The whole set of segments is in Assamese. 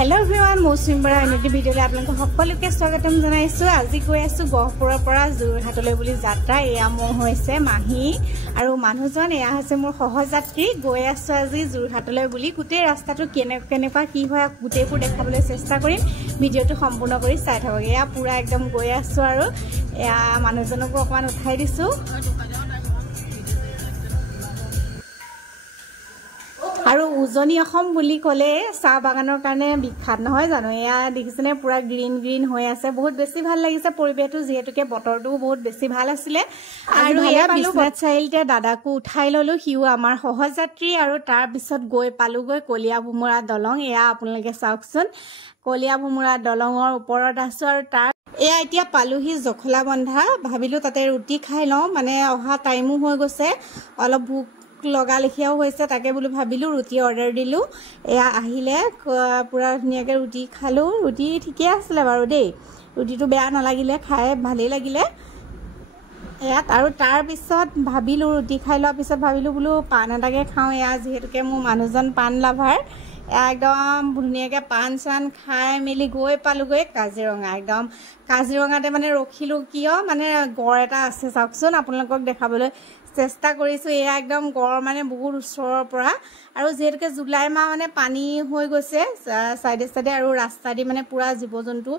Hello everyone, Mostimba and the video aplan ko সকলোকে স্বাগতম জনাইছো আজি গৈ আছো গহপুৰৰ পৰা যোৰহাটলৈ বুলি যাত্ৰা এয়া মোৰ হৈছে মাহি আৰু মানুহজন এয়া হৈছে মোৰ সহযাত্ৰী গৈ আছো আজি যোৰহাটলৈ বুলি গুটেই ৰাস্তাটো কেনেকুৱা কি হয় গুটেইবোৰ দেখাবলৈ চেষ্টা কৰিম ভিডিওটো সম্পূৰ্ণ কৰি চাই থাকক এয়া পুৰা একদম গৈ আছো আৰু এয়া মানুহজনক অকমান উঠাই দিছো আৰু উজনি অসম বুলি ক'লে চাহ বাগানৰ কাৰণে বিখ্যাত নহয় জানো এয়া দেখিছেনে পুৰা গ্ৰীন হৈ আছে বহুত বেছি ভাল লাগিছে পৰিবেশটো যেহেতুকে বতৰটো বহুত বেছি ভাল আছিল আৰু এয়া বিশ্বনাথ চাৰিআলিতে দাদাকো উঠাই ললো হিউ আমাৰ সহযাত্ৰী আৰু তাৰ পিছত গৈ পালুগৈ কলিয়া ভুমুৰা দলং এয়া আপোনালোকে চাওকচোন কলিয়া ভুমুৰা দলঙৰ ওপৰত আছো আৰু তাৰ এয়া এতিয়া পালুহি জখলা বন্ধা ভাবিলো তাতে ৰুটি খাই লওঁ মানে অহা টাইমো হৈ গৈছে অলপ ভুক লগা লিখিয়াও হৈছে তাকে বুলি ভাবিলো ৰুটি অৰ্ডাৰ দিলো এয়া আহিলে পুৰা ধুনিয়াকে ৰুটি খালো ৰুটি ঠিকে আছিল বাৰু দেই ৰুটিটো বেয়া নালাগিলে খাই ভালেই লাগিলে এয়া আৰু তাৰ পিছত ভাবিলো ৰুটি খাই লোৱাৰ পিছত ভাবিলো বুলো পান এটাকে খাওঁ এয়া যেহেতুকে মোৰ মানুহজন পান লাভাৰ একদম ধুনিয়াকে পান চান খাই মেলি গৈ পালুগৈ কাজিৰঙা একদম কাজিৰঙাতে মানে ৰখিলো কিয় মানে গড় এটা আছে চাওকচোন আপোনালোকক দেখাবলৈ চেষ্টা কৰিছো এয়া একদম গড় মানে বহুত ওচৰৰ পৰা আৰু যেহেতুকে জুলাই মাহ মানে পানী হৈ গৈছে সাইডে আৰু ৰাস্তা দি মানে পুৰা জীৱ-জন্তু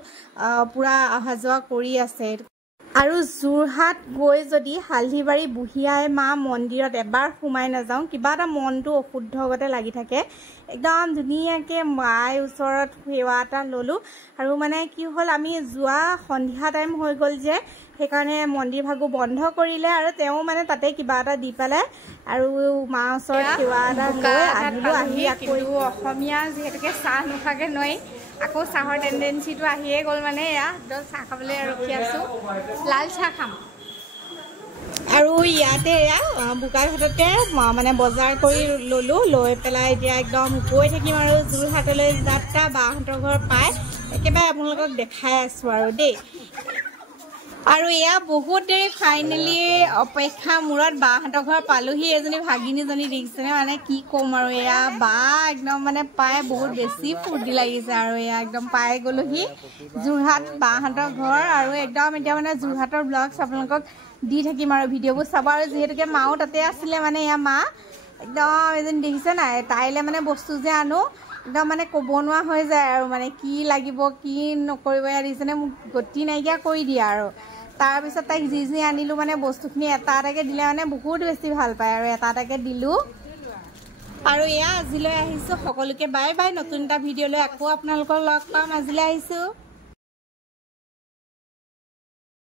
পুৰা অহা যোৱা কৰি আছে আৰু যোৰহাট গৈ যদি হালধিবাৰী বুঢ়িয়াই মা মন্দিৰত এবাৰ সোমাই নাযাওঁ কিবা এটা মনটো অশুদ্ধগতে লাগি থাকে একদম ধুনীয়াকে মাই ওচৰত সেৱা এটা ললো আৰু মানে কি হ'ল আমি যোৱা সন্ধিয়া টাইম হৈ গ'ল যে সেইকাৰণে মন্দিৰ ভাগো বন্ধ কৰিলে আৰু তেওঁ মানে তাতে কিবা এটা দি পালে আৰু মা ওচৰত সেৱা এটা লৈ আহি আকৌ অসমীয়া যেহেতুকে চাহ নোখাকে নয় আকৌ চাহৰ টেন্ডেন্সিটো আহিয়ে গ'ল মানে এয়া চাহ খাবলৈ ৰখি আছো লাল চাহ খাম আৰু ইয়াতে এয়া বুকাঘাটতে মানে বজাৰ কৰি ললো লৈ পেলাই এতিয়া একদম গৈ থাকিম আৰু যোৰহাটলৈ যাত্ৰা বাহঁতৰ ঘৰ পাই একেবাৰে আপোনালোকক দেখাই আছো আৰু দেই আৰু এয়া বহুত দেৰি ফাইনেলি অপেক্ষা মূৰত বাহঁতৰ ঘৰ পালোহি এজনী ভাগিনীজনী দেখিছেনে মানে কি ক'ম আৰু এয়া বা একদম মানে পাই বহুত বেছি ফূৰ্তি লাগিছে আৰু এয়া একদম পাই গ'লোহি যোৰহাট বাহঁতৰ ঘৰ আৰু একদম এতিয়া মানে যোৰহাটৰ ব্লগছ আপোনালোকক দি থাকিম আৰু ভিডিঅ'বোৰ চাব আৰু যিহেতুকে মাও তাতে আছিলে মানে এয়া মা একদম এজনী দেখিছে নাই তাইলে মানে বস্তু যে আনো একদম মানে ক'ব নোৱাৰা হৈ যায় আৰু মানে কি লাগিব কি নকৰিব এয়া দেখিছেনে মোক গতি নাইকিয়া কৰি দিয়ে আৰু তাৰপিছত তাইক যি আনিলো মানে বস্তুখিনি এটা এটাকে দিলে মানে বহুত বেছি ভাল পায় আৰু এটা এটাকে দিলো আৰু এয়া আজিলৈ আহিছো সকলোকে বাই বাই নতুন এটা ভিডিঅ'লৈ আকৌ আপোনালোকৰ লগ পাম আজিলৈ আহিছো